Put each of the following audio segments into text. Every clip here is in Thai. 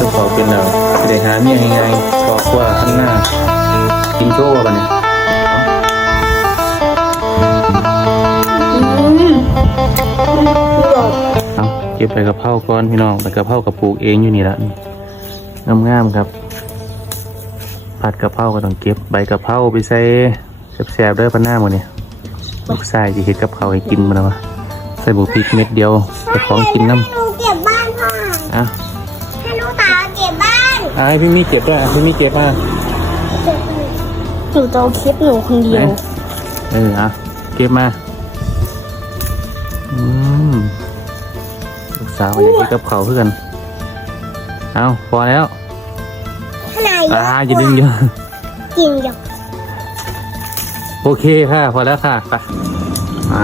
ก็ขอเป็นเราได้หาเมียง่ายๆก็ว่าข้างหน้ากินโชว์กันเนี่ยอืมไม่บอกเอาเก็บใบกะเพราก่อนพี่น้องใบกะเพรากับปลูกเองอยู่นี่ละงามๆครับ ผัดกะเพราก็ต้องเก็บใบกะเพราไปใส่แซ่บๆเด้อพันหน้าหมดเนี่ยลูกชายจะเห็ดกับเขาให้กินมาแล้วะใส่บุพริกเม็ดเดียวแต่ของกินน้หนูเก็บบ้านพ่อำอะ อะให้พี่มี่เก็บด้วยอะพี่มี่เก็บมาหนูจะเอาคลิปหนูคนเดียว เอออะเก็บมา อืมลูกสาวอยากกินกับเขาวเพื่อนเอาพอแล้วข้างในอ่าอย่าดึงเยอะ กินกับโอเคค่ะพอแล้วค่ะไปมา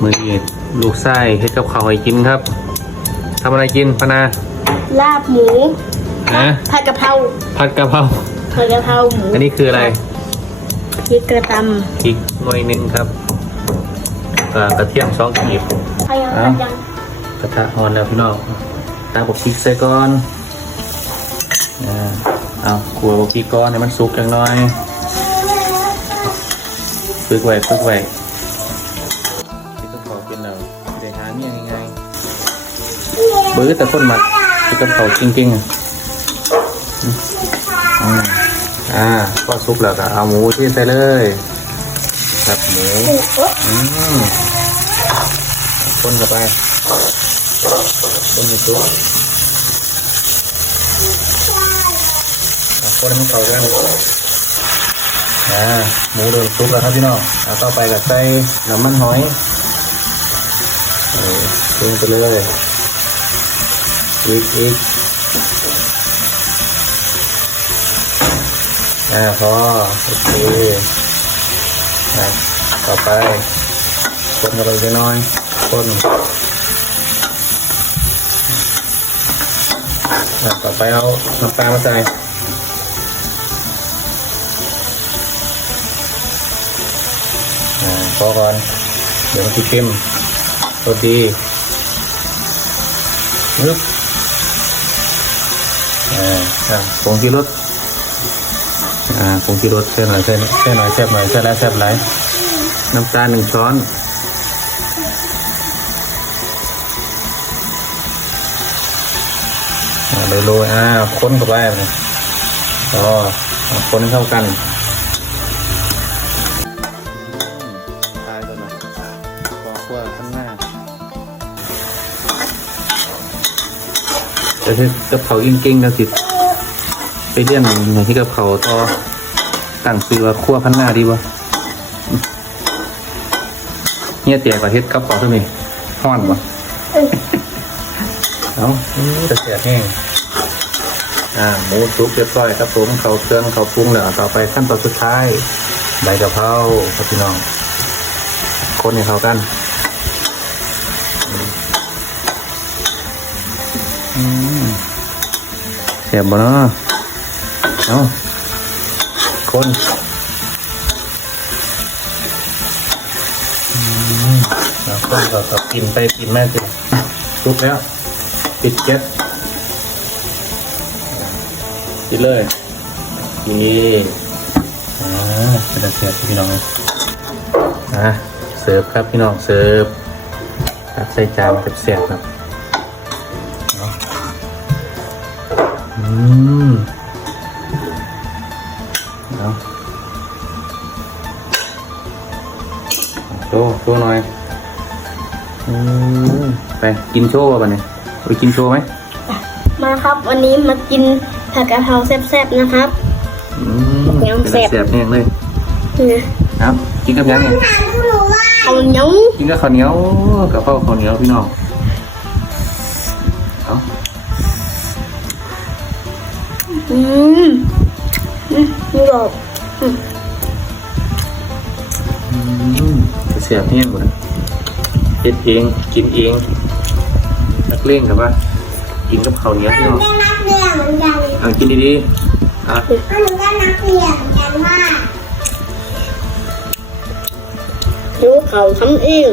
มือนี้ลูกไส้เฮ็ดกับข้าวให้กินครับทำอะไรกินพนา ลาบหมู ฮะผัดกะเพราผัดกะเพรา ผัดกะเพราหมูอันนี้คืออะไรพริกกระตพริกหน่วยหนึงครับอ่ากระเทียมสองขีดำพยายามเอ้ายังกระทะฮอนแล้วพี่น้องตามบกพริกใส่ก่อนอ่าเอาขัวบกพริกก่อนให้มันสุกจังหน่อยฝึกไว้ฝึกไว้ที่ต้องขอเป็นเราเดี๋ยวหาเมียง่ายๆเบื่อแต่คนมักที่กับเขาจริงๆ อ่าก็สุกแล้วก็เอาหมูที่ใส่เลยแบบหมูอืมคนเข้าไปคนให้สุกเอาคนให้เข้ากันอ่าหมูโดนสุกแล้วครับพี่น้องเอาต่อไปก็ใส่น้ำมันหอยเออลงไปเลยอีกอีก อ่าพอโอเคนะต่อไปคนกันไปเล็กน้อยคนอะต่อไปเอาน้ำปลามาใส่อ่าพอก่อน เดี๋ยวมันจะเค็มรสดีนึกอ่าอ่าผงชีรส อ่าผงชีรสใส่หน่อยใส่ใส่หน่อยแซ่บหน่อยใส่แล้วแซ่บหลายน้ำตาลหนึ่งช้อนอ่าโรยๆอ่าค้นเข้าไปแบบนี้ก็เอค้นให้เข้ากันตายก่อนะพอขั้วข้างหน้าแต่ที่กับเขายิ่งเก่งๆนะสิไปเรียนอย่างที่กับเขาต่อ ตั้งซื้อว่าขั้วข้างหน้าดีวะเนี่ยเตี๋ยกว่าเฮ็ดกับเขาเท่านี้ห้อนวะเอาจะเสียแห้งอ่าหมูสุกเรียบร้อยครับผมเขาเครื่องเขาปรุงแล้วต่อไปขั้นตอนสุดท้ายใบกะเพราครับพี่น้องคนให้เข้ากันอืมเสียบบ่เนาะเอา คนแล้วก็ก็กินไปกินแม่สิสุกแล้ว ปิดแก๊สปิดเลยนี่อ่าเป็นเสียบพี่น้องอะเสิร์ฟครับพี่น้องเสิร์ฟตักใส่จานเสียบครับอืม เอาโชว์โชว์หน่อยอืมไปกินโชว์ป่ะเนี่ยไปกินโชว์ไหมมาครับ วันนี้มากินผัดกะเพราแซ่บๆนะครับอืมยังแซ่บแซ่บแน่เลยนี่ครับกินกับยังไงเอาเหนียวกินกับข้าวเหนียวกับข้าวข้าวเหนียวพี่น้องเอาอืมอืมนี่บอ กอืมอืมเสียบเนี่ยหมดเฮ็ดเองกินเองนักเล่นกับว่ากินกับข้าวเหนียวพี่น้องเป็นนักเรียนเหมือนกันเอากินดีๆอะถ้าหนูก็นักเรียนเหมือนกันว่าหิวเขาทำเอง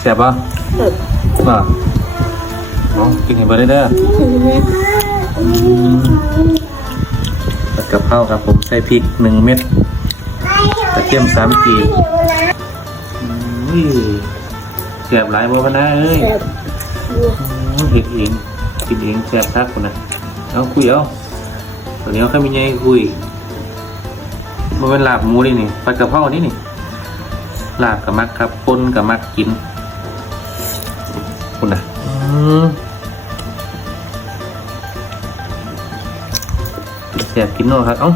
แซ่บป่ะแบบป่ะเอากินให้เบอร์ได้เด้อผัดกะเพราครับผมใส่พริกหนึ่งเม็ดกระเทียมสามกีบอุ้ยแซ่บหลายบ่พะนะเอ้ยแบบวัวอืมเฮ็ดเองกินเองแซ่บทักคนนะเอาคุยเอาตอนนี้เขามีไงคุยมันเป็นลาบหมูนี่นี่ผัดกะเพรานี่นี่ลาบกับมักครับปนกับมักกิน คุณนะอืมแซ่บกินนาะครับ เอ้า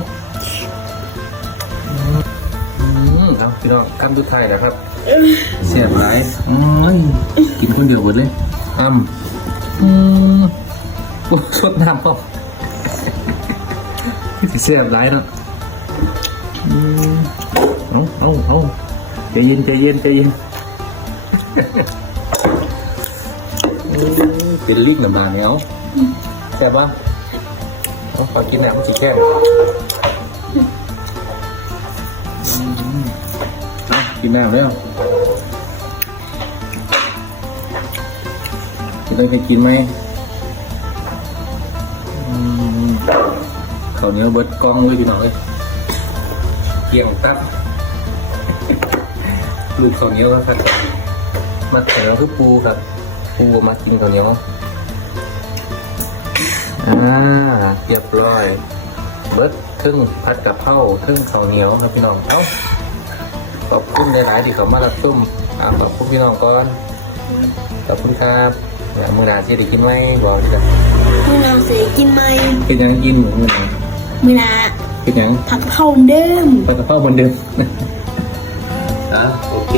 เอาพี่น้องคำสุดท้ายแล้วครับเสียบไรอืมกินคนเดียวหมดเลยอ้ำอืมโอ้สดน้ำพ่อสิเสียบไรเนาะเอาเอาเอาใจเย็นใจเย็นใจเย็น เป็นลิกน้ำมาเนี่ยเอาแซ่บปะเอาขอกินน้ำมันสีแก้มอืมเอากินน้ำแล้วจะได้ไปกินไหมอืมข้าวเหนียวเบิดกล้องเลยพี่น้องเลยเกี่ยงตับลูกข้าวเหนียวนะครับมาแถวคือปูครับ ปูมากินข้าวเหนียวอ่าเรียบร้อย เบิดครึ่งผัดกะเพราครึ่งข้าวเหนียวครับพี่น้องเอ้าขอบคุณหลายๆที่เขามารับชมอ่าขอบคุณพี่น้องก่อนขอบคุณครับอย่ามือหนาที่ได้กินไหมบอกที่จะมือนาเสียกินไหมเป็นยังกินมือหนามือนาเป็นยังผักเข้าเดิมไปกระเพราเหมือนเดิมอะโอเค